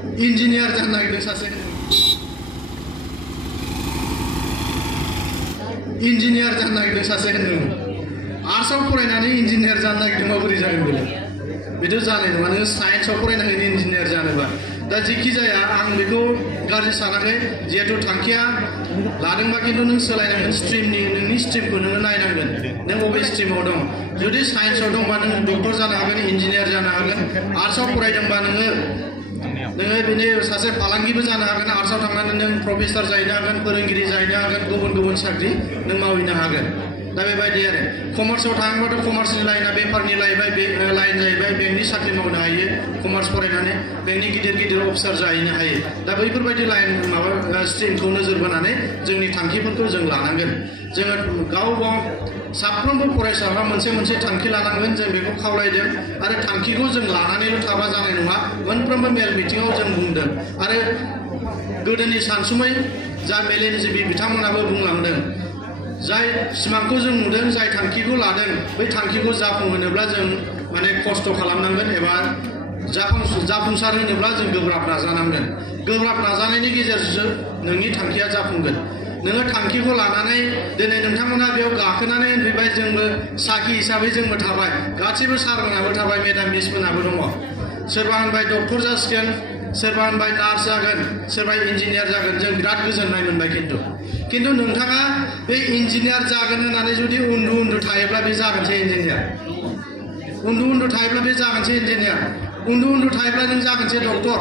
Engineer जानो नागिरदों सासे इंजिनियार जानो नागिरदों सासे होनदों आर्ट्सआव फरायनानै इंजिनियार जानो नागिरदोंबा बोरै जागोन बेलाय बेथ' जानाय नङा नों साइन्सआव फरायनांगोन इंजिनियार जानोबा दा जेखि जाया आं बेखौ गाज्रि सानाखै जिहेतु थांखिया लादोंबा खिन्थु नों सोलायनांगोन स्ट्रिमनि नोंनि स्ट्रिमखौ नोङो नायनांगोन नों बबे स्ट्रिमाव दं जुदि साइन्सआव दंबा नों डक्टर जानो हागोन इन्जिनियार जानो हागोन आर्ट्सआव फरायदोंबा नोङो बिनि सासे फालांगिबो जानो हागोन आर्ट्सआव थांनानै नों प्रफेसर जाहैनो हागोन फोरोंगिरि जाहैनो हागोन गुबुन गुबुन साख्रि नों मावहैनो हागोन दा बेबायदि आरो कमार्सआव थाङोबाथ' कमार्सनि लाइना बेफारनि लाइन जाहैबाय बेंकनि साख्रि मावनो हायो कमार्स फरायनानै बेंकनि गिदिर गिदिर अफिसार जाहैनो हायो दा बैफोरबायदि लाइन माबा स्ट्रिमखौ नोजोर बोनानै जोंनि थांखिफोरखौ जों लानांगोन जोङो गाव साफ्रोमबो फरायसाफ्रा मोनसे मोनसे थांखि लानांगोन जों बेखौ खावलायदों आरो थांखिखौ जों लानानैल' थाबा जानाय नङा मोनफ्रोमबो मेल मिटिङाव जों बुंदों आरो गोदोनि सानसुमै जा मेलेमजिबि बिथांमोनाबो बुंलांदों जाय सिमांखौ जों नुदों जाय थांखिखौ लादों बै थांखिखौ जाफुंहोनोब्ला जों माने खस्थ' खालामनांगोन एबा जाफुंसार होनोब्ला जों गोब्राब नाजानांगोन गोब्राब नाजानायनि गेजेरजों नोंनि थांखिया जाफुंगोन नोङो थांखिखौ लानानै दिनै नोंथांमोना बेयाव गाखोनानै होनफैबाय जोंबो साखि हिसाबै जोंबो थाबाय गासैबो सारमोनाबो थाबाय मेडाम मिसमोनाबो दङ सोरबा होनबाय डक्टर जासिगोन सोरबा होनबाय नार्स जागोन सोरबा इन्जिनियार जागोन जों बिराद गोजोननाय मोनबाय खिन्थु नोंथाङा बे इन्जिनियार जागोन होननानै जुदि उन्दु थायोब्ला बे जागोनसै इन्जिनियार उन्दु थायोब्ला बे जागोनसै इन्जिनियार उन्दु थायोब्ला नों जागोनसै डक्टर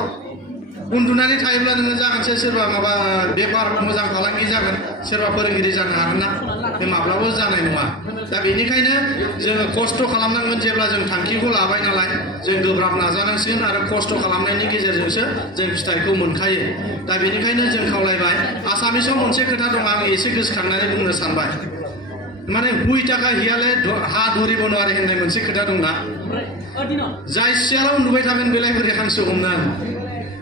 उन्दुनानै थायोब्ला नोङो जागोनसै सोरबा माबा बेफार मोजां फालांगि जागोन सोरबा फोरोंगिरि जानो हागोन ना बे माब्लाबो जानाय नङा दा बेनिखायनो जोङो खस्थ' खालामनांगोन जेब्ला जों थांखिखौ लाबाय नालाय जों गोब्राब नाजानांसिगोन आरो खस्थ' खालामनायनि गेजेरजोंसो जों फिथाइखौ मोनखायो दा बेनिखायनो जों खावलायबाय आसामिसाव मोनसे खोथा दं आं एसे गोसोखांनानै बुंनो सानबाय माने हुइ थाखा हियाले हा धरिब नवारे होननाय मोनसे खोथा दंना जाय सियाराव उन्दुबाय थागोन बेलाय बोरै हांसो हमनो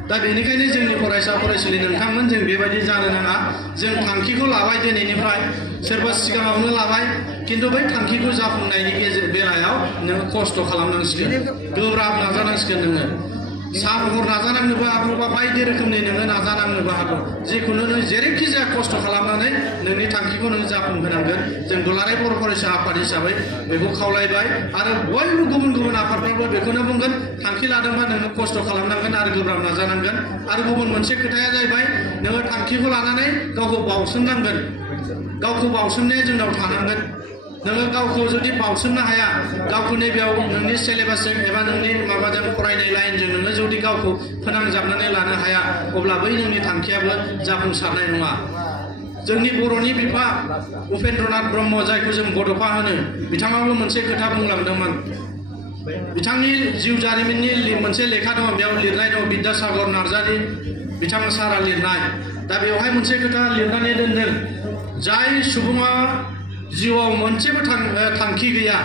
दा बेनिखायनो जोंनि फरायसा फरायसुलि नोंथांमोन जों बेबायदि जानो नाङा जों थांखिखौ लाबाय दिनैनिफ्राय सोरबा सिगाङावनो लाबाय खिन्थु बै थांखिखौ जाफुंनायनि बेलायाव नोङो खस्थ' खालामनांसिगोन गोब्राब नाजानांसिगोन नोङो सान हर नाजानांनोबो हागौ बा बायदि रोखोमनि नोङो नाजानांनोबो हागौ जिखुनु नों जेरैखि जाया खस्थ' खालामनानै नोंनि थांखिखौ नों जाफुंहोनांगोन जों दुलाराय बर' फरायसा आफाद हिसाबै बेखौ खावलायबाय आरो बयबो गुबुन गुबुन आफादफ्राबो बेखौनो बुंगोन थांखि लादोंबा नोङो खस्थ' खालामनांगोन आरो गोब्राब नाजानांगोन आरो गुबुन मोनसे खोथाया जाहैबाय नोङो थांखिखौ लानानै गावखौ बावसोमनांगोन गावखौ बावसोमनाया जोंनाव थानांगोन नोङो गावखौ जुदि बावसोमनो हाया गावखौ नैबेयाव नोंनि सिलेबासजों एबा नोंनि माबाजों फरायनाय लाइनजों नोङो जुदि गावखौ फोनांजाबनानै लानो हाया अब्ला बै नोंनि थांखियाबो जाफुंसारनाय नङा जोंनि बर'नि बिफा उपेन्द्रनाथ ब्रह्म जायखौ जों बड'फा होनो बिथाङाबो मोनसे खोथा बुंलांदोंमोन बिथांनि जिउ जारिमिननि मोनसे लेखा दङ बेयाव लिरनाय दं बिद्यासागर नार्जारि बिथां सारा लिरनाय दा बेवहाय मोनसे खोथा लिरनानै दोनदों जाय सुबुङा जिउआव मोनसेबो थांखि गैया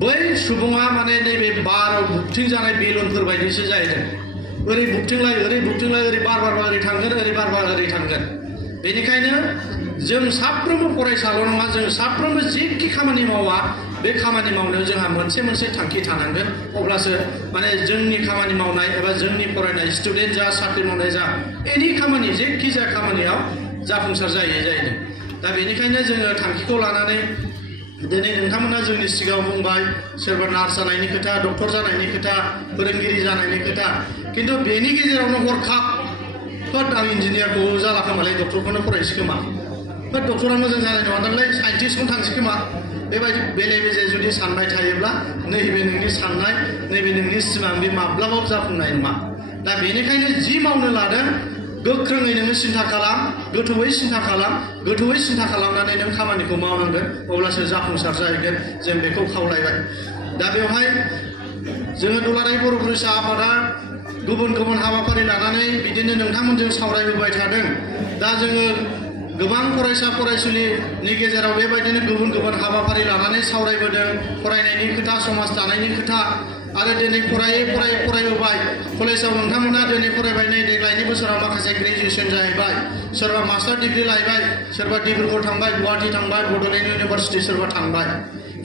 बै सुबुङा माने नैबे बाराव बुबथिंजानाय बेलुनफोर बायदिसो जाहैदों ओरै बुबथिंलाय ओरै बार ओरै थांगोन ओरै बार ओरै थांगोन बेनिखायनो जों साफ्रोमबो फरायसाल' नङा जों साफ्रोमबो जेखि खामानि मावा बे खामानि मावनायाव जोंहा मोनसे मोनसे थांखि थानांगोन अब्लासो माने जोंनि खामानि मावनाय एबा जोंनि फरायनाय स्टुडेन्ट जा साख्रि मावनाय जा एनि खामानि जेखि जाया खामानियाव जाफुंसार जाहैदों दा बेनिखायनो जोङो थांखिखौ लानानै दिनै नोंथांमोना जोंनि सिगाङाव बुंबाय सोरबा नार्स जानायनि खोथा डक्टर जानायनि खोथा फोरोंगिरि जानायनि खोथा खिन्थु बेनि गेजेरावनो हरखाब आं इन्जिनियारखौ जाला खोमालाय डक्टरखौनो फरायसै खोमा डक्टरा मोजां जानाय नङा नालाय साइन्टिस्टखौनो थांसै खोमा बेबायदि बेले बेजे जुदि सानबाय थायोब्ला नैबे नोंनि साननाय नैबे नोंनि सिमां बे माब्लाबाबो जाफुंनाय नङा दा बेनिखायनो जि मावनो लादों गोख्रोङै नोङो सिन्था खालाम गोथौयै सिन्था खालामनानै नों खामानिखौ मावनांगोन अब्लासो जाफुंसार जाहैगोन जों बेखौ खावलायबाय दा बेवहाय जोङो दुलाराय बर' फरायसा आफादा गुबुन गुबुन हाबाफारि लानानै बिदिनो नोंथांमोनजों सावरायबोबाय थादों दा जोङो गोबां फरायसा फरायसुलिनि गेजेराव बेबायदिनो गुबुन गुबुन हाबाफारि लानानै सावरायबोदों फरायनायनि खोथा समाज दानायनि खोथा आरो दिनै फरायबोबाय कलेजाव नोंथांमोना दिनै फरायबाय नै देग्लायनि बोसोराव माखासे ग्रेजुवेसन जाहैबाय सोरबा मास्टार डिग्री लायबाय सोरबा डिब्रुगड़ थांबाय गुवाहाटी थांबाय बड'लेण्ड इउनिभारसिटि सोरबा थांबाय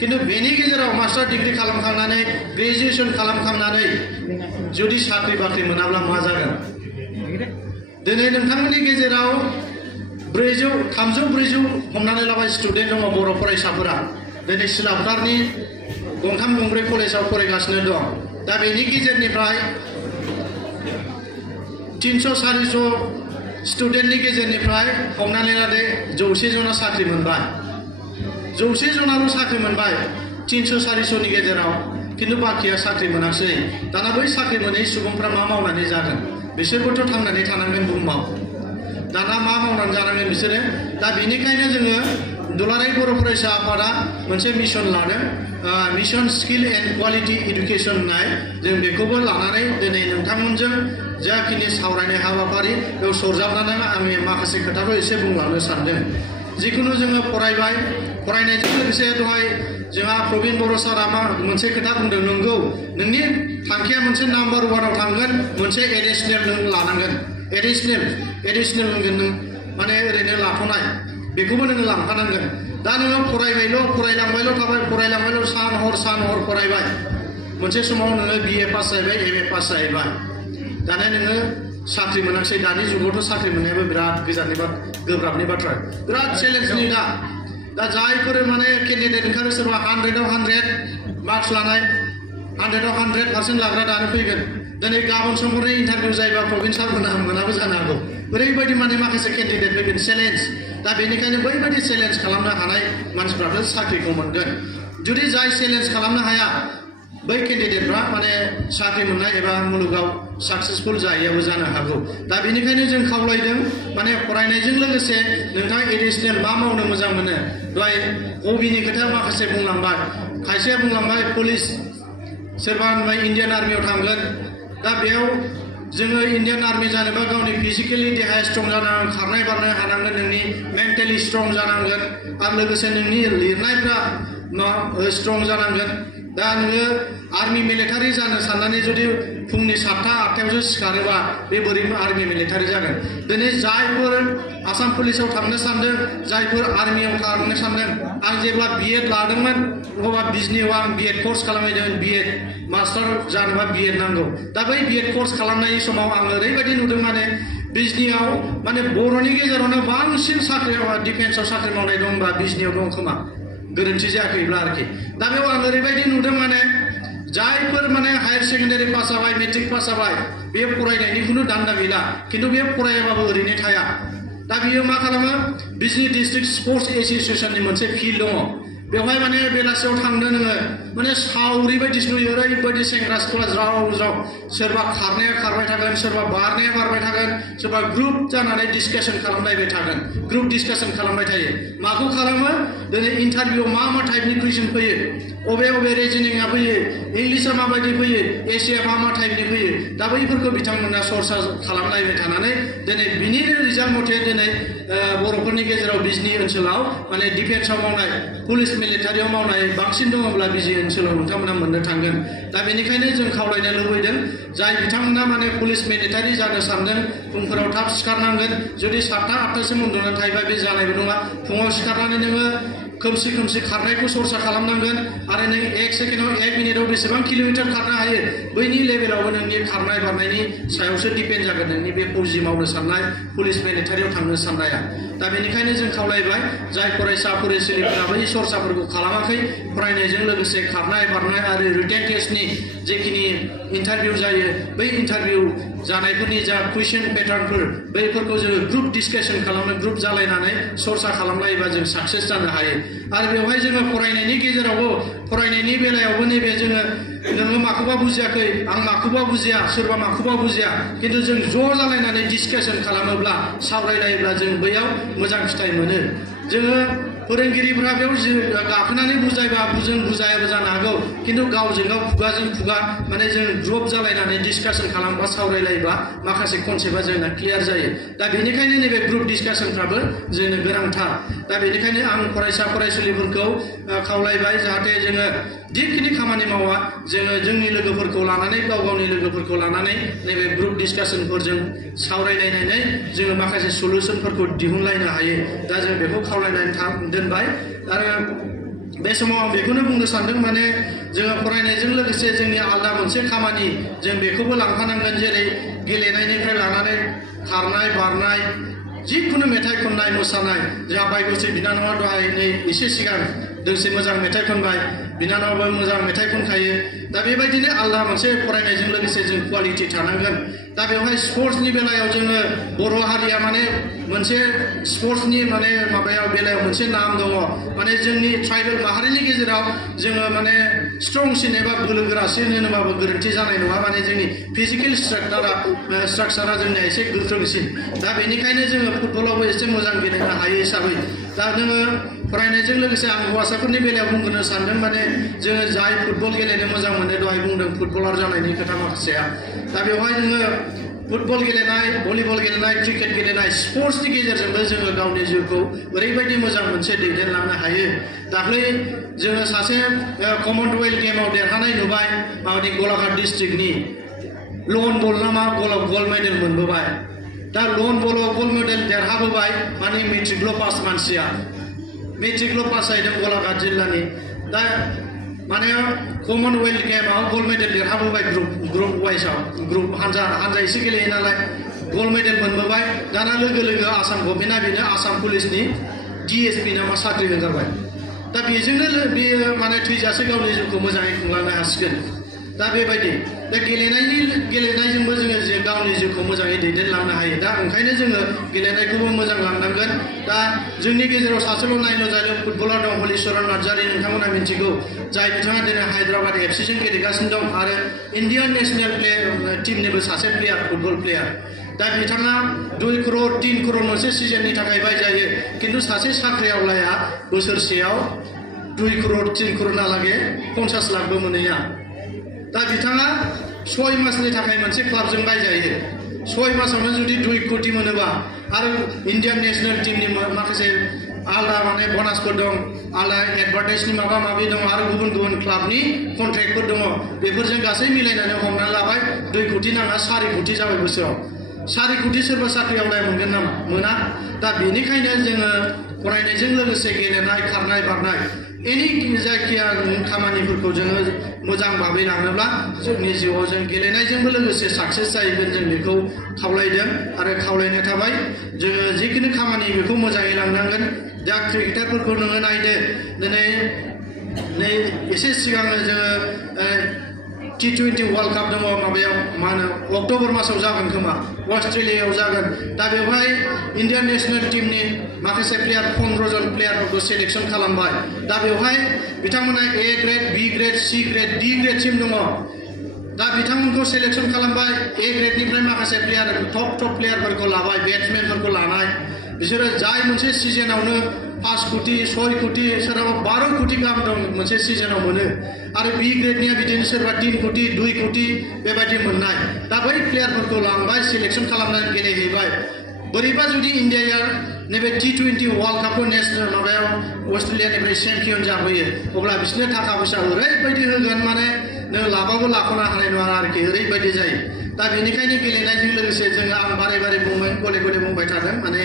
किन्तु बेनि गेजेराव मास्टार डिग्री खालामखांनानै ग्रेजुएशन खालामखांनानै जुदि साख्रि बाख्रि मोनाब्ला मा जागोन दिनै नोंथांमोननि गेजेराव 300-400 हमनानै लाबाय स्टुडेन्ट दङ बर' फरायसाफोरा दिनै सिलाफोथारनि गंथाम गंब्रै कलेजाव फरायगासिनो दं दा बेनि गेजेरनिफ्राय 300-400 स्टुडेन्टनि गेजेरनिफ्राय हमनानै लादो 100 जना साख्रि मोनबाय 100 जनाल' साख्रि मोनबाय 300-400 नि गेजेराव किन्तु बाकिया साख्रि मोनाखै दाना बै साख्रि मोनै सुबुंफ्रा मा मावनानै जागोन बिसोरबोथ' थांनानै थानांगोन बुहुमाव दाना मा मावनानै जानांगोन बिसोरो दा बेनिखायनो जोङो दुलाराय बर' फरायसा आफादा मोनसे मिशन लादों mission skill and quality education होननाय जों बेखौबो लानानै दिनै नोंथांमोनजों जाखिनि सावरायनाय हाबाफारि बेयाव सरजाबनानै आंनि माखासे खोथाखौ एसे बुंलांनो सानदों जिखुनु जोङो फरायबाय फरायनायजों लोगोसे दहाय जोंहा प्रबिन बर' सारा मोनसे खोथा बुंदों नंगौ नोंनि थांखिया मोनसे नाम्बार 1आव थांगोन मोनसे एडिशनेल नों लानांगोन एडिशनेल होनगोन नों माने ओरैनो लाथ'नाय बेखौबो नोङो लांफानांगोन दा नोङो फरायलांबायल' थाबाय फरायलांबायल' सान हर फरायबाय मोनसे समाव नोङो BA पास जाहैबाय MA पास जाहैबाय दाना नोङो साख्रि मोनाखै दानि जुगावथ' साख्रि मोननायाबो बिराद गोब्राबनि बाथ्रा बिराद चेलेन्जनि दा जायफोर माने केन्डिडेट ओंखारो सोरबा 100आव 100 मार्क्स लानाय 100आव 100% लाग्रा दानो फैगोन दिनै गाबोन समफोरनि इन्टारभिउ जायोबा प्रबिन सार मोनाबो जानो हागौ ओरैबायदि माने माखासे केन्डिडेट फैगोन चेलेन्ज दा बेनिखायनो बैबायदि चेलेन्ज खालामनो हानाय मानसिफ्राथ' साख्रिखौ मोनगोन जुदि जाय चेलेन्ज खालामनो हाया बै केन्डिडेटफ्रा माने साख्रि मोननाय एबा मुलुगाव साक्सेसफुल जायैयाबो जानो हागौ दा बेनिखायनो जों खावलायदों माने फरायनायजों लोगोसे नोंथाङा एडिशनेल मा मावनो मोजां मोनो दहाय हबिनि खोथा माखासे बुंलांबाय खायसेया बुंलांबाय पुलिस सोरबा इन्डियान आर्मियाव थांगोन दा बेयाव जोङो इन्डियान आर्मि जानोबा गावनि फिजिकेलि देहाया स्ट्रं जानांगोन खारनाय बारनाय हानांगोन नोंनि मेन्टेलि स्ट्रं जानांगोन आरो लोगोसे नोंनि लिरनायफ्रा स्ट्रं जानांगोन दा नोङो आर्मि मिलिटारि जानो साननानै जुदि फुंनि 7-8 सिखारोबा बे बोरै आर्मि मिलिटारि जागोन दिनै जायफोर आसाम पुलिसाव थांनो सानदों जायफोर आर्मियाव थांनो सानदों आं जेब्ला BEd लादोंमोन अब्ला बिजनियाव आं BEd कर्स खालामहैदों BEd मास्टार जानोबा BEd नांगौ दा बै BEd कर्स खालामनाय समाव आं ओरैबायदि नुदों माने बिजनियाव माने बर'नि गेजेरावनो बांसिन साख्रियाव डिफेन्सआव साख्रि मावनाय दंबा बिजनियाव दं खोमा गोरोन्थि जायाखैब्ला आरोखि दा बेयाव आं ओरैबायदि नुदों माने जायफोर माने हायार सेकेन्डारि पास जाबाय मेट्रिक पास जाबाय बे फरायनायनि खुनु दान्दा गैला खिन्थु बे फरायाबाबो ओरैनो थाया दा बियो मा खालामो बिजनि डिस्ट्रिक्ट स्पर्ट्स एसोसिएशननि मोनसे फिल्ड दङ बेवहाय माने बेलासियाव थांदो नोङो माने सावरि बायदिसो नुयो ओरैबायदि सेंग्रा सिख्ला ज्राव सोरबा खारनाया खारबाय थागोन सोरबा बारनाया बारबाय थागोन सोरबा ग्रुप जानानै डिसकासन खालामलायबाय थागोन ग्रुप डिसकासन खालामबाय थायो माखौ खालामो दिनै इन्टारभिउआव मा टाइपनि कुइसन फैयो अबे रिजनिंआ फैयो इंलिशआ माबायदि फैयो एसेआ मा टाइपनि फैयो दा बैफोरखौ बिथांमोना सरसा खालामलायबाय थानानै दिनै बिनिनो रिजाल्ट मथे दिनै बर'फोरनि गेजेराव बिजनि ओनसोलाव माने डिफेन्सआव मावनाय पुलिस मिलिटारियाव मावनाय बांसिन दङब्ला बिजि ओनसोलाव नोंथांमोना मोननो थांगोन दा बेनिखायनो जों खावलायनो लुबैदों जाय बिथांमोना माने पुलिस मिलिटारि जानो सानदों फुंफोराव थाब सिखारनांगोन जुदि 7-8सिम उन्दुनानै थायोबा बे जानायबो नङा फुङाव सिखारनानै नोङो खोमसि खारनायखौ सरसा खालामनांगोन आरो नों 1 सेकेन्डआव 1 मिनिटआव बेसेबां किल'मिटार खारनो हायो बैनि लेभेलावबो नोंनि खारनाय बारनायनि सायावसो डिपेन्ड जागोन नोंनि बे फौजि मावनो साननाय पुलिस मिलिटारियाव थांनो साननाया दा बेनिखायनो जों खावलायबाय जाय फरायसा फरायसुलिफोरा बै सरसाफोरखौ खालामाखै फरायनायजों लोगोसे खारनाय बारनाय आरो रिटेन टेस्टनि जेखिनि इन्टारभिउ जायो बै इन्टारभिउ जानायफोरनि जा कुइसन पेटार्नफोर बैफोरखौ जोङो ग्रुप डिसकासन खालामनो ग्रुप जालायनानै सरसा खालामलायोबा जों साक्सेस जानो हायो आरो बेवहाय जोङो फरायनायनि गेजेरावबो फरायनायनि बेलायावबो नैबे जोङो नोङो माखौबा बुजियाखै आं माखौबा बुजिया सोरबा माखौबा बुजिया खिन्थु जों ज' जालायनानै डिसकासन खालामोब्ला सावरायलायोब्ला जों बैयाव मोजां फिथाइ मोनो जोङो फोरोंगिरिफ्रा बेयाव गाखोनानै बुजायबा जों बुजायाबो जानो हागौ खिन्थु गावजों गाव खुगाजों खुगा माने जों ग्रुप जालायनानै डिसकासन खालामबा सावरायलायोबा माखासे कनसेप्टआ जोंना क्लियार जायो दा बेनिखायनो नैबे ग्रुप डिसकासनफ्राबो जोंनो गोनांथार दा बेनिखायनो आं फरायसा फरायसुलिफोरखौ खावलायबाय जाहाथे जोङो जिखिनि खामानि मावा जोङो जोंनि लोगोफोरखौ लानानै गावनि लोगोफोरखौ लानानै नैबे ग्रुप डिसकासनफोरजों सावरायलायनानै जोङो माखासे सलुसनफोरखौ दिहुनलायनो हायो दा जों बेखौ खावलायनानै दोनबाय आरो बे समाव आं बेखौनो बुंनो सानदों माने जोङो फरायनायजों लोगोसे जोंनि आलदा मोनसे खामानि जों बेखौबो लांफानांगोन जेरै गेलेनायनिफ्राय लानानै खारनाय बारनाय जिखुनु मेथाइ खननाय मोसानाय जोंहा बायगुसि बिनानावा दहाय नै एसे सिगां दोंसे मोजां मेथाइ खनबाय बिनानावाबो मोजां मेथाइ खनखायो दा बेबायदिनो आलदा मोनसे फरायनायजों लोगोसे जों क्वालिटि थानांगोन दा बेवहाय स्पर्ट्सनि बेलायाव जोङो बर' हारिया माने मोनसे स्पर्ट्सनि माने माबायाव बेलायाव मोनसे नाम दङ माने जोंनि ट्राइबेल माहारिनि गेजेराव जोङो माने स्ट्रंसिन एबा बोलोगोरासिन होनोबाबो गोरोन्थि जानाय नङा माने जोंनि फिजिकेल स्ट्राक्चारा जोंनिया एसे गोख्रोंसिन दा बेनिखायनो जोङो फुटबलावबो एसे मोजां गेलेनो हायो हिसाबै दा जोङो फरायनायजों लोगोसे आं हौवासाफोरनि बेलायाव बुंनो सानदों माने जोङो जाय फुटबल गेलेनो मोजां मोनो दहाय बुंदों फुटबलार जानायनि खोथा माखासेया दा बेवहाय जोङो फुटबल गेलेनाय भलिबल गेलेनाय क्रिकेट गेलेनाय स्पर्ट्सनि गेजेरजोंबो जोङो गावनि जिउखौ ओरैबायदि मोजां मोनसे दैदेनलांनो हायो दाख्लै जोङो सासे कमनवेल्थ गेमाव देरहानाय नुबाय माबानि गलाघाट डिस्ट्रिक्टनि लन बल ना मा गल्ड मेडेल मोनबोबाय दा लन बलाव गल्ड मेडेल देरहाबोबाय माने मेट्रिकल' पास मानसिया मेट्रिकल' पास जाहैदों गलाघाट जिल्लानि दा माने कमनवेल्थ गेमाव गल्ड मेडेल देरहाबोबाय ग्रुप वाइसआव ग्रुप हानजा एसे गेलेयो नालाय गल्ड मेडेल मोनबोबाय दाना लोगो लोगो आसाम गभर्नमेन्टआ बेनो आसाम पुलिसनि DSP नामा साख्रि होगारबाय दा बेजोंनो बेयो माने थैजासे गावनि जिउखौ मोजाङै खुंलांनो हासिगोन दा बेबायदि दा गेलेनायजोंबो जोङो गावनि जिउखौ मोजाङै दैदेनलांनो हायो दा ओंखायनो जोङो गेलेनायखौबो मोजां लांनांगोन दा जोंनि गेजेराव सासेल' नायल' जायल' फुटबलार दं हलिचरन नार्जारी नोंथांमोना मिथिगौ जाय बिथाङा दिनै हायद्राबाद FC जों गेलेगासिनो दं आरो इण्डियान नेसनेल टीमनिबो सासे प्लेयार फुटबल प्लेयार दा बिथाङा 2 करोड़ 3 करोड़ मोनसे सिजननि थाखाय बायजायो खिन्थु सासे साख्रिआवलाया बोसोरसेयाव 2 करोड़ 3 करोड़हालागै 50 लाखबो मोनहैया दा बिथाङा 6 मासनि थाखाय मोनसे क्लाबजों बायजायो 6 मासावनो जुदि 2 कोटी मोनोबा आरो इण्डियान नेसनेल टीमनि माखासे आलदा माने बनासफोर दं आलदा एडभार्टाइजनि माबा माबि दं आरो गुबुन गुबुन क्लाबनि कन्ट्रेक्टफोर दङ बेफोरजों गासै मिलायनानै हमनानै लाबाय 2 कोटी नाङा 4 कोटी जाबाय बोसोराव 4 कोटी सोरबा साख्रिआवलाय मोनगोन नामा मोना दा बेनिखायनो जोङो फरायनायजों लोगोसे गेलेनाय खारनाय बारनाय एनि जायखिया खामानिफोरखौ जोङो मोजां भाबै लाङोब्ला जोंनि जिउआव जों गेलेनायजोंबो लोगोसे साक्सेस जाहैगोन जों बेखौ खावलायदों आरो खावलायनाय थाबाय जोङो जिखुनु खामानि बेखौ मोजाङै लांनांगोन दा क्रिकेटारफोरखौ नोङो नायदो दिनै एसे सिगां जोङो T20 वर्ल्ड काप दङ माबायाव मा होनो अक्ट'बर मासाव जागोन खोमा अस्ट्रेलियायाव जागोन दा बेवहाय इण्डियान नेसनेल टीमनि माखासे प्लेयार 15 जन प्लेयारफोरखौ सेलेक्शन खालामबाय दा बेवहाय बिथांमोना A grade B grade C grade D ग्रेडसिम दङ दा बिथांमोनखौ सेलेक्शन खालामबाय A ग्रेडनिफ्राय माखासे प्लेयार टप प्लेयारफोरखौ लाबाय बेट्समेनफोरखौ लानाय बिसोरो जाय मोनसे सिजनावनो 5 कोटी 6 कोटी सोरबा 12 कोटी गाहाम दं मोनसे सिजनाव मोनो आरो B ग्रेडनिया बिदिनो सोरबा 3 कोटी 2 कोटी बेबायदि मोननाय दा बै प्लेयारफोरखौ लांबाय सेलेक्शन खालामनानै गेलेहैबाय बोरैबा जुदि इन्डियाया नैबे T20 वर्ल्ड कापखौ नेसनेल माबायाव अस्ट्रेलियानिफ्राय चेम्पियन जाबोयो अब्ला बिसोरनो थाखा फैसा ओरैबायदि होगोन माने नों लाबाबो लाख'नो हानाय नङा आरोखि ओरैबायदि जायो दा बेनिखायनो गेलेनायजों लोगोसे जोङो आं बारे बारे बुंबाय गले गले बुंबाय थादों माने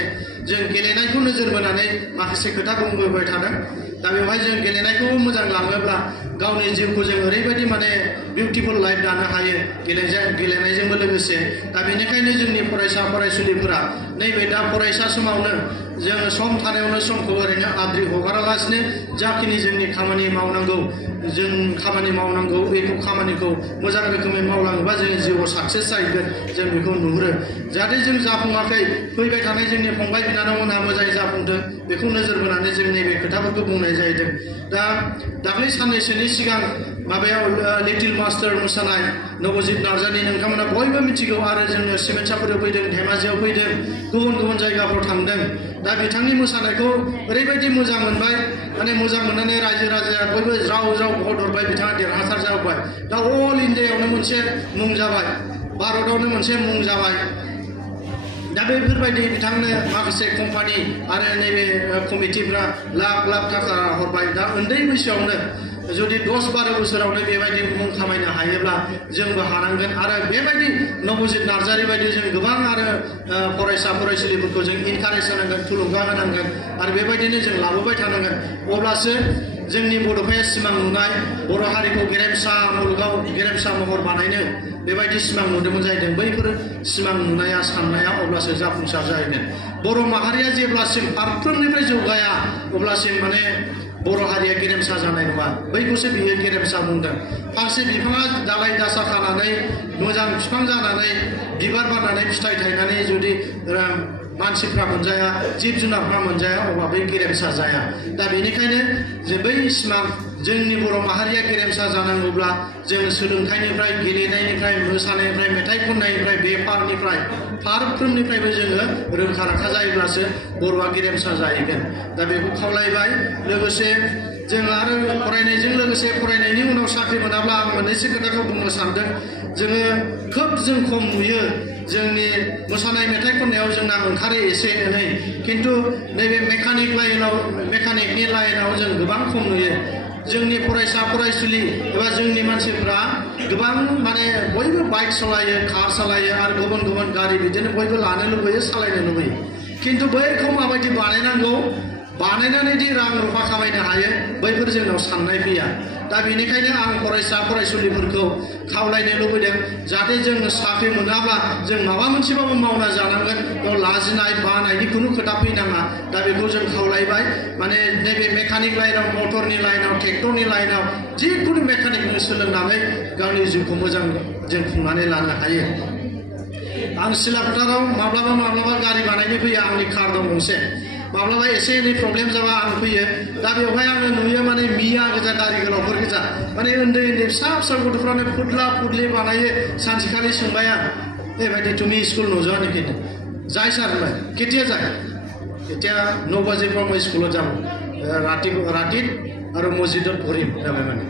जों गेलेनायखौ नोजोर बोनानै माखासे खोथा बुंबोबाय थादों दा बेवहाय जों गेलेनायखौबो मोजां लाङोब्ला गावनि जिउखौ जों ओरैबायदि माने बिउटिफुल लाइफ दानो हायो गेलेनायजोंबो लोगोसे दा बेनिखायनो जोंनि फरायसा फरायसुलिफोरा नैबे दा फरायसा समावनो जोङो सम थानायावनो समखौ ओरैनो आद्रि हगारालासिनो जाखिनि जोंनि खामानि मावनांगौ बेखौ खामानिखौ मोजां रोखोमै मावलाङोबा जोङो जिउआव साक्सेस जाहैगोन जों बेखौ नुहुरो जाहाथे जों जाफुङाखै फैबाय थानाय जोंनि फंबाय बिनानावमोनहा मोजाङै जाफुंथों बेखौ नोजोर बोनानै जों नैबे खोथाफोरखौ बुंनाय जाहैदों दा दाख्लै साननैसोनि सिगां माबायाव लिटिल मास्टार मोसानाय नबजित नार्जारी नोंथांमोना बयबो मिथिगौ आरो जोङो सिमेन्टसाफोराव फैदों धेमाजियाव फैदों गुबुन गुबुन जायगाफ्राव थांदों दा बिथांनि मोसानायखौ ओरैबायदि मोजां मोनबाय माने मोजां मोननानै रायजो राजाया बयबो ज्राव ज्राव भट हरबाय बिथाङा देरहासार जाबाय दा अल इन्डियायावनो मोनसे मुं जाबाय भारतआवनो मोनसे मुं जाबाय दा बेफोरबायदि बिथांनो माखासे कम्पानि आरो नैबे कमिटिफ्रा लाख लाख थाखा हरबाय दा उन्दै बैसोआवनो जुदि 10-12 बोसोरावनो बेबायदि मुं खामायनो हायोब्ला जोंबो हानांगोन आरो बेबायदि नबजित नार्जारी बायदि जों गोबां आरो फरायसा फरायसुलिफोरखौ जों इनकारेज होनांगोन थुलुंगा होनांगोन आरो बेबायदिनो जों लाबोबाय थानांगोन अब्लासो जोंनि बड'फाया सिमां नुनाय बर' हारिखौ गेरेमसा मुलुगाव गेरेमसा महर बानायनो बेबायदि सिमां नुदोंमोन जाहैदों। बैफोर सिमां नुनाया साननाया अब्लासो जाफुंसार जाहैगोन। बर' माहारिया जेब्लासिम फारफ्रोमनिफ्राय जौगाया अब्लासिम माने बर' हारिया गेरेमसा जानाय नङा। बैखौसो बियो गेरेमसा बुंदों। फांसे बिफाङा दालाय दासा खानानै मोजां बिफां जानानै बिबार बारनानै फिथाइ थायनानै जुदि मानसिफ्रा मोनजाया जिब जुनारफ्रा मोनजाया अब्ला बै गेरेमसा जाया। दा बेनिखायनो जे बै सिमां जोंनि बर' माहारिया गेरेमसा जानांगौब्ला जों सोलोंथाइनिफ्राय गेलेनायनिफ्राय मोसानायनिफ्राय मेथाइ खननायनिफ्राय बेफारनिफ्राय फारफ्रोमनिफ्रायबो जोङो रोंखा राखा जायोब्लासो बर'आ गेरेमसा जाहैगोन। दा बेखौ खावलायबाय। लोगोसे जों आरो फरायनायजों लोगोसे फरायनायनि उनाव साख्रि मोनाब्ला आं मोननैसो खोथाखौ बुंनो सानदों। जोङो खोब जों खम नुयो जोंनि मोसानाय मेथाइ खननायाव जोंना ओंखारो एसे एनै, खिन्थु नैबे मेकानिकनि लाइनाव जों गोबां खम नुयो। जोंनि फरायसा फरायसुलि एबा जोंनि मानसिफ्रा गोबां माने बयबो बाइक सालायो, कार सालायो आरो गुबुन गुबुन गारि बिदिनो बयबो लानो लुबैयो, सालायनो लुबैयो। खिन्थु बैखौ माबायदि बानायनांगौ, बानायनानै दि रां रुफा खामायनो हायो, बैफोर जोंनाव साननाय फैया। दा बेनिखायनो आं फरायसा फरायसुलिफोरखौ खावलायनो लुबैदों जाहाथे जों साख्रि मोनाब्ला जों माबा मोनसेबाबो मावना जानांगोन, बेयाव लाजिनाय बानायनि खुनु खोथा फैनाङा। दा बेखौ जों खावलायबाय। माने नैबे मेकानिक लाइनाव, मटरनि लाइनाव, ट्रेक्टरनि लाइनाव जिखुनु मेकानिकनो सोलोंनानै गावनि जिउखौ मोजां जों खुंनानै लानो हायो। आं सिला फोथाराव माब्लाबा गारि बानायनो फैयो। आंनि कार दं गंसे। माब्लाबा एसे एनै प्रब्लेम जाबा आं फैयो। दा बेवहाय आङो नुयो माने मिया गोजा गारि गोलावफोर गोजा, माने उन्दै फिसा गथ'फ्रानो फुदला फुदलि बानायो। सानसेखालि सोंबाय आं, बेबायदि तुमी स्कुल नोजोआ नेকি? जाय सार होनबाय, केতিয়া जाय? এতিয়া 9 বাজিৰ মই স্কুলত যাম, ৰাতিত আৰু মছজিদত ভৰিম जाबाय माने।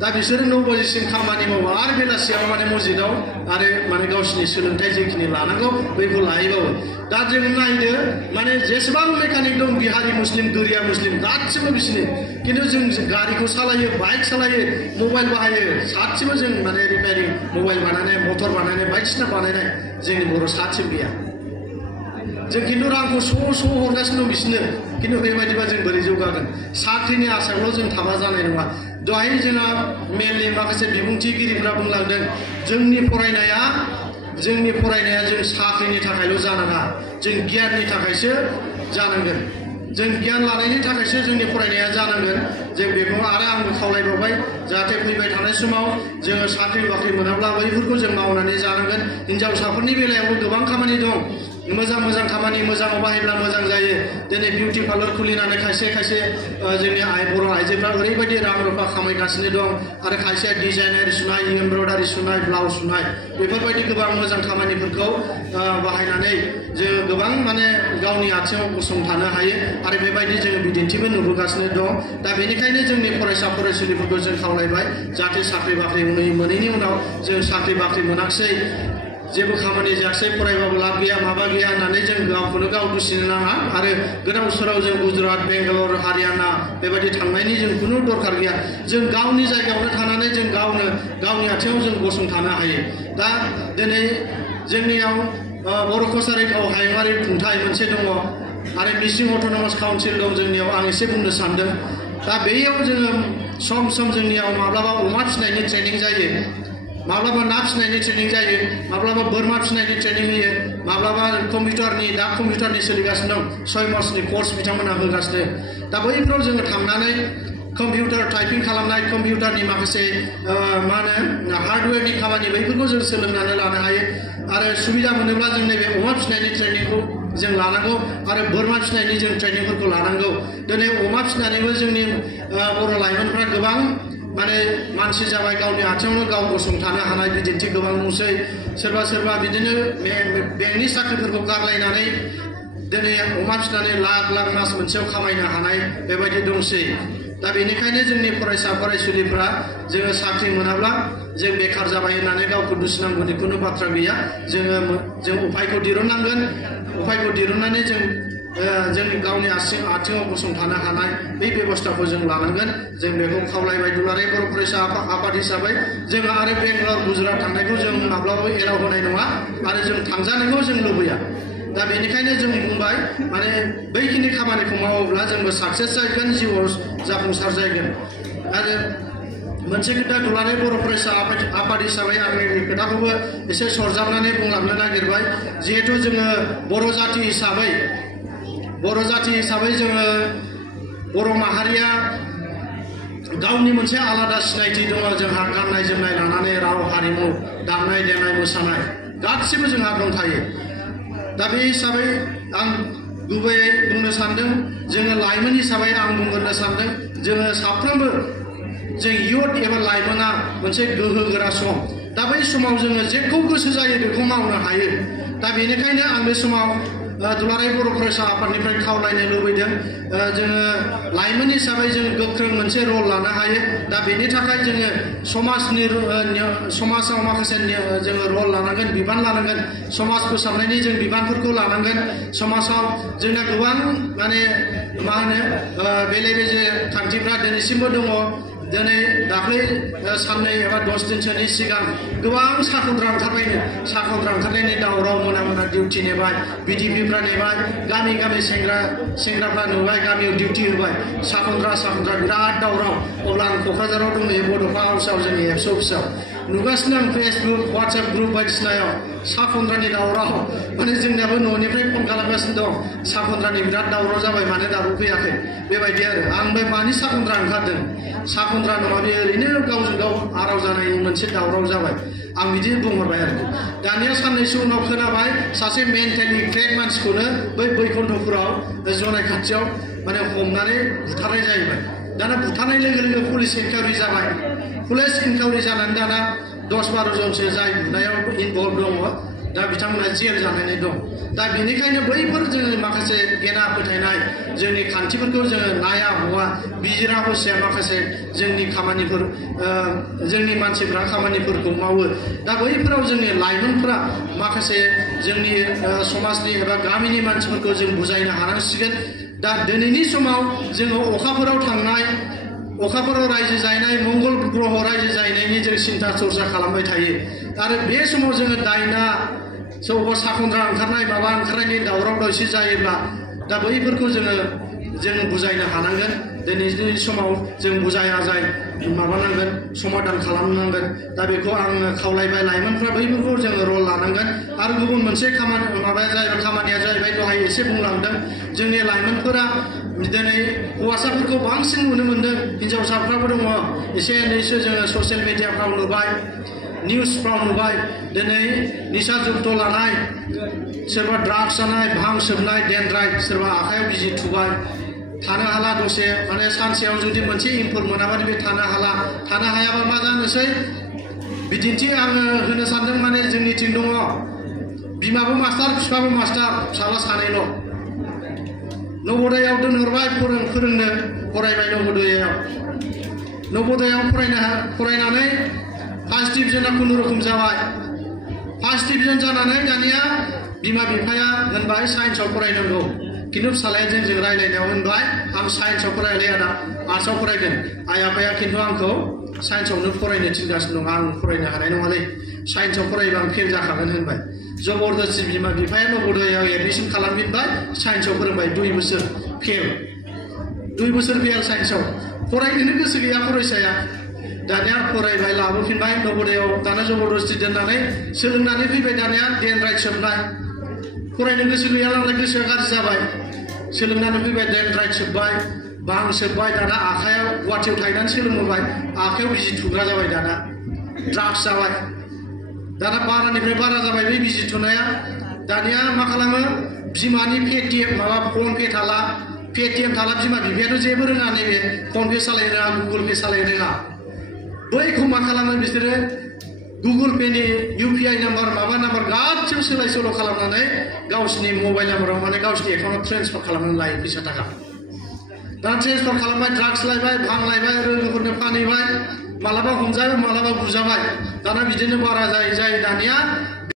दा बिसोरो 9 बाजिसिम खामानि मावो आरो बेलासियाव माने मस्जिदाव आरो माने गावसिनि सोलोंथाइ जिखिनि लानांगौ बैखौ लाहैबावो। दा जों नायदो माने जेसेबां मेकानिक दं, बिहारि मुस्लिम, दुरिया मुस्लिम गासिबो बिसिनि, खिन्थु जों गारिखौ सालायो, बाइक सालायो, मबाइल बाहायो, सासेबो जों माने रिपेयारिं मबाइल बानायनाय, मटर बानायनाय, बायदिसिना बानायनाय जोंनि बर' सासेबो गैया। जों खिन्थु रांखौ स' हरगासिनो दं बिसोरनो, खिन्थु बेबायदिबा जों बोरै जौगागोन? साख्रिनि आसायावल' जों थाबा जानाय नङा। दहाय जोंहा मेनलि माखासे बिबुंथिगिरिफ्रा बुंलांदों जोंनि फरायनाया जों साख्रिनि थाखायल' जानाङा, जों गियाननि थाखायसो जानांगोन। जों गियान लानायनि थाखायसो जोंनि फरायनाया जानांगोन। जों बेखौ आरो आंबो खावलायबावबाय जाहाथे फैबाय थानाय समाव जोङो साख्रि बाख्रि मोनाब्ला बैफोरखौ जों मावनानै जानांगोन। हिनजावसाफोरनि बेलायावबो गोबां खामानि दं। मोजां खामानि मोजाङाव बाहायब्ला मोजां जायो। दिनै बिउटि पार्लार खुलिनानै खायसे जोंनि बर' आइजोफ्रा ओरैबायदि रां रुफा खामायगासिनो दं। आरो खायसेया डिजाइनारि सुनाय, एमब्रयडारि सुनाय, ब्लाउस सुनाय, बेफोरबायदि गोबां मोजां खामानिफोरखौ बाहायनानै जोङो गोबां माने गावनि आथिङाव गसंथानो हायो। आरो बेबायदि जोङो बिदिन्थिबो नुबोगासिनो दं। दा बेनिखायनो जोंनि फरायसा फरायसुलिफोरखौ जों खावलायबाय जाहाथे साख्रि बाख्रि मोनैनि उनाव जों साख्रि बाख्रि मोनाखिसै, जेबो खामानि जायासै, फरायबाबो लाब गैया, माबा गैया होननानै जों गावखौनो गाव दुसिनो नाङा। आरो गोदाव सोराव जों गुजरात, बेंगालर, हारियाना बेबायदि थांनायनि जों खुनु दरखार गैया। जों गावनि जायगायावनो थानानै जों गावनि आथिङाव जों गसंथानो हायो। दा दिनै जोंनियाव बर' कसारिगाव हायुङारि खुंथाय मोनसे दङ आरो मिसिं अट'नमास काउन्सिल दं जोंनियाव। आं एसे बुंनो सानदों। दा बेयाव जोङो सम जोंनियाव माब्लाबा अमा फिसिनायनि ट्रेनिं जायो, माब्लाबा ना फिसिनायनि ट्रेनिं जायो, माब्लाबा बोरमा फिसिनायनि ट्रेनिं होयो, माब्लाबा कम्पिउटारनि सोलिगासिनो दं 6 मासनि कर्स बिथांमोना होगासिनो। दा बैफोराव जोङो थांनानै कम्पिउटार टाइपिं खालामनाय, कम्पिउटारनि माखासे हार्डवेरनि खामानि बैफोरखौ जों सोलोंनानै लानो हायो। आरो सुबिदा मोनोब्ला जों नैबे अमा फिसिनायनि ट्रेनिंखौ जों लानांगौ आरो बोरमा फिसिनायनि जों ट्रेनिंफोरखौ लानांगौ। दिनै अमा फिसिनानैबो जोंनि बर' लाइमोनफ्रा गोबां माने मानसि जाबाय, गावनि आथिङावनो गाव गसंथानो हानाय बिदिन्थि गोबां दंसै। सोरबा बिदिनो बेंकनि साख्रिफोरखौ गारलायनानै दिनै अमा फिसिनानै लाख मास मोनसेयाव खामायनो हानाय बेबायदि दंसै। दा बेनिखायनो जोंनि फरायसा फरायसुलिफ्रा जोङो साख्रि मोनाब्ला जों बेखार जाबाय होननानै गावखौ दुसिनांगौनि खुनु बाथ्रा गैया। जों उपायखौ दिरुननांगोन। उपायखौ दिरुननानै जोंनि गावनि आथिङाव गसंथानो हानाय बे बेबस्थाखौ जों लानांगोन। जों बेखौ खावलायबाय। दुलाराय बर' फरायसा आफाद हिसाबै जों आरो बेंगालर, गुजरात थांनायखौ जों माब्लाबाबो एलाव होनाय नङा आरो जों थांजानायखौ जों लुबैया। दा बेनिखायनो जों बुंबाय माने बैखिनि खामानिखौ मावोब्ला जोंबो साक्सेस जागोन जिउआव जाफुंसार जागोन आरो मोनसे खोथा दुलाराय बर' फरायसा आफाद हिसाबै आं नैबे खोथाखौबो एसे सरजाबनानै बुंलांनो नागिरबाय जिहेतु जोङो बर' जाथि हिसाबै जोङो बर' माहारिया गावनि मोनसे आलादा सिनायथि दङ जोंहा गाननाय जोमनाय लानानै राव हारिमु दामनाय देनाय मोसानाय गासिबो जोंहा दंखायो दा बे हिसाबै आं गुबैयै बुंनो सानदों जोङो लाइमोन हिसाबै आं बुंग्रोनो सानदों जोङो साफ्रोमबो जों इयुथ एबा लाइमोना मोनसे गोहोगोरा सम दा बै समाव जोङो जेखौ गोसो जायो बेखौ मावनो हायो दा बेनिखायनो आं बे समाव दुलाराय बर' फरायसा आफादनिफ्राय खावलायनो लुबैदों जोङो लाइमोन हिसाबै जों गोख्रों मोनसे रल लानो हायो दा बेनि थाखाय जोङो समाजाव माखासे जोङो रल लानांगोन बिबान लानांगोन समाज फोसाबनायनि जों बिबानफोरखौ लानांगोन समाजाव जोंना गोबां माने मा होनो बेले बेजे खान्थिफ्रा दिनैसिमबो दङ दिनै दाख्लै साननै एबा 10 दिनसोनि सिगां गोबां साखन्द्रा ओंखारनायनि दावराव मोना डिउटि नेबाय बिडिपिफ्रा नेबाय गामि सेंग्राफ्रा नुबाय गामियाव डिउटि होबाय साखन्द्रा बिराद दावराव अब्ला आं क'क्राझाराव दंहैयो बड'फा हाउसआव जोंनि एबसु अफिसाव नुगासिनो आं फेसबुक वाट्सएप ग्रुप बायदिसिनायाव साखन्द्रानि दावराव माने जोंनियाबो न'निफ्राय फन खालामगासिनो दं साखन्द्रानि बिराद दावराव जाबाय मानो दाबो फैयाखै बेबायदि आरो आं बे मानि साखन्द्रा ओंखारदों साखन्द्रा नङा बे ओरैनो गावजों गाव आराव जानाय मोनसे दावराव जाबाय आं बिदि बुंहरबाय आरोखि दानिया साननैसो उनाव खोनाबाय सासे मेन्टेलि क्रेक मानसिखौनो बै बैकुन्ठपुराव जनाय खाथियाव माने हमनानै बुथारनाय जाहैबाय दाना बुथारनाय लोगो लोगो पुलिस इनकुवारि जाबाय पुलिस इनकुवारि जानानै दाना 10-12 जनसो जाय बुनायाव इनभल्भ दङ दा बिथांमोना जेल जानानै दं दा बेनिखायनो बैफोर जोङो माखासे गेना फोथायनाय जोंनि खान्थिफोरखौ जोङो नाया हवा बिजिरा हसिया माखासे जोंनि खामानिफोर जोंनि मानसिफ्रा खामानिफोरखौ मावो दा बैफोराव जोंनि लाइमोनफ्रा माखासे जोंनि समाजनि एबा गामिनि मानसिफोरखौ जों बुजायनो हानांसिगोन दा दिनैनि समाव जोङो अखाफोराव रायजो जाहैनाय मंगल ग्रह रायजो जाहैनायनि जों सिन्था चर्चा खालामबाय थायो आरो बे समाव जोङो दायना सोरबा साखन्द्रा ओंखारनाय माबा ओंखारनायनि दावराव दावसि जायोब्ला दा बैफोरखौ जों बुजायनो हानांगोन दिनैनि समाव जों बुजाय आजाय माबानांगोन समाधान खालामनांगोन दा बेखौ आङो खावलायबाय लाइमोनफ्रा बैफोरखौ जोङो रल लानांगोन आरो गुबुन मोनसे खामानिया जाहैबाय दहाय एसे बुंलांदों जोंनि लाइमोनफोरा दिनै हौवासाफोरखौ बांसिन नुनो मोन्दों हिन्जावसाफ्राबो दङ एसे एनैसो जोङो ससियेल मिडियाफ्राव नुबाय निउसफ्राव नुबाय दिनै निसा जुक्त लानाय सोरबा ड्राग्स जानाय भां सोबनाय डेन्ड्राइट सोरबा आखायाव बिजि थुबाय थानो हाला दसे माने सानसेयाव जुदि मोनसे इनपुट मोनाबानो बे थानो हायाबा मा जानोसै बिदिन्थि आङो होनो सानदों माने जोंनिथिं दङ बिमाबो मास्टार बिफाबो मास्टार फिसाला सानैल' नवोदयाव दोनहरबाय फोरोंनो फरायबाय नवोदयाव फरायनानै फार्स्ट डिभिजनआ खुनुरुखुम जाबाय फार्स्ट डिभिजन जानानै दानिया बिमा बिफाया होनबाय साइन्सआव फरायनांगौ खिन्थु फिसालाया जोंजों रायलायनायाव होनबाय आं साइन्सआव फरायलै आदा आर्ट्सआव फरायगोन आइ आफाया खिन्थु आंखौ साइन्सआवनो फरायनो थिनगासिनो दं आं फरायनो हानाय नङालै साइन्सआव फरायोबा आं फेल जाखागोन होनबाय जबरदस्ति बिमा बिफाया नवोदयाव एडमिसन खालामफिनबाय साइन्सआव फोरोंबाय 2 बोसोर फेल साइन्सआव फरायनोनो गोसो गैया फरायसाया दानिया फरायबाय लाबोफिनबाय नवोदयाव दाना जबरदस्ति दोननानै सोलोंनानै फैबाय दानिया डेन्ड्राइट सोबनाय फरायनो गोसो गैया नालाय गोसोआ गाज्रि जाबाय सोलोंनानै फैबाय डेन्ड्राइट सोबबाय भां सोबबाय दाना आखायाव गुवाहाटियाव थाहैनानै सोलोंबाय आखायाव बिजि थुग्रा जाबाय दाना ड्राग्स जाबाय दाना बारानिफ्राय बारा जाबाय बे बिजि थुनाया दानिया मा खालामो बिमानि पेटिएम माबा फन पे थाला पेटिएम थाला बिमा बिफायाथ' जेबो रोङा नैबे फन पे सालायनो रोङा गुगल पे सालायनो रोङा बैखौ मा खालामो बिसोरो गुगल पेनि UPI नाम्बार माबा नाम्बार गासिबो सोलाय सोल' खालामनानै गावसिनि मबाइल नाम्बाराव माने गावसिनि एकाउन्टाव ट्रेन्सफार खालामनानै लायो फैसा थाखा दाना ट्रेन्सफार खालामबाय ड्राग्स लायबाय भां लायबाय रोङिफोरनो फानहैबाय मालाबा हमजाबाय मालाबा बुजाबाय दाना बिदिनो बारा जायै दानिया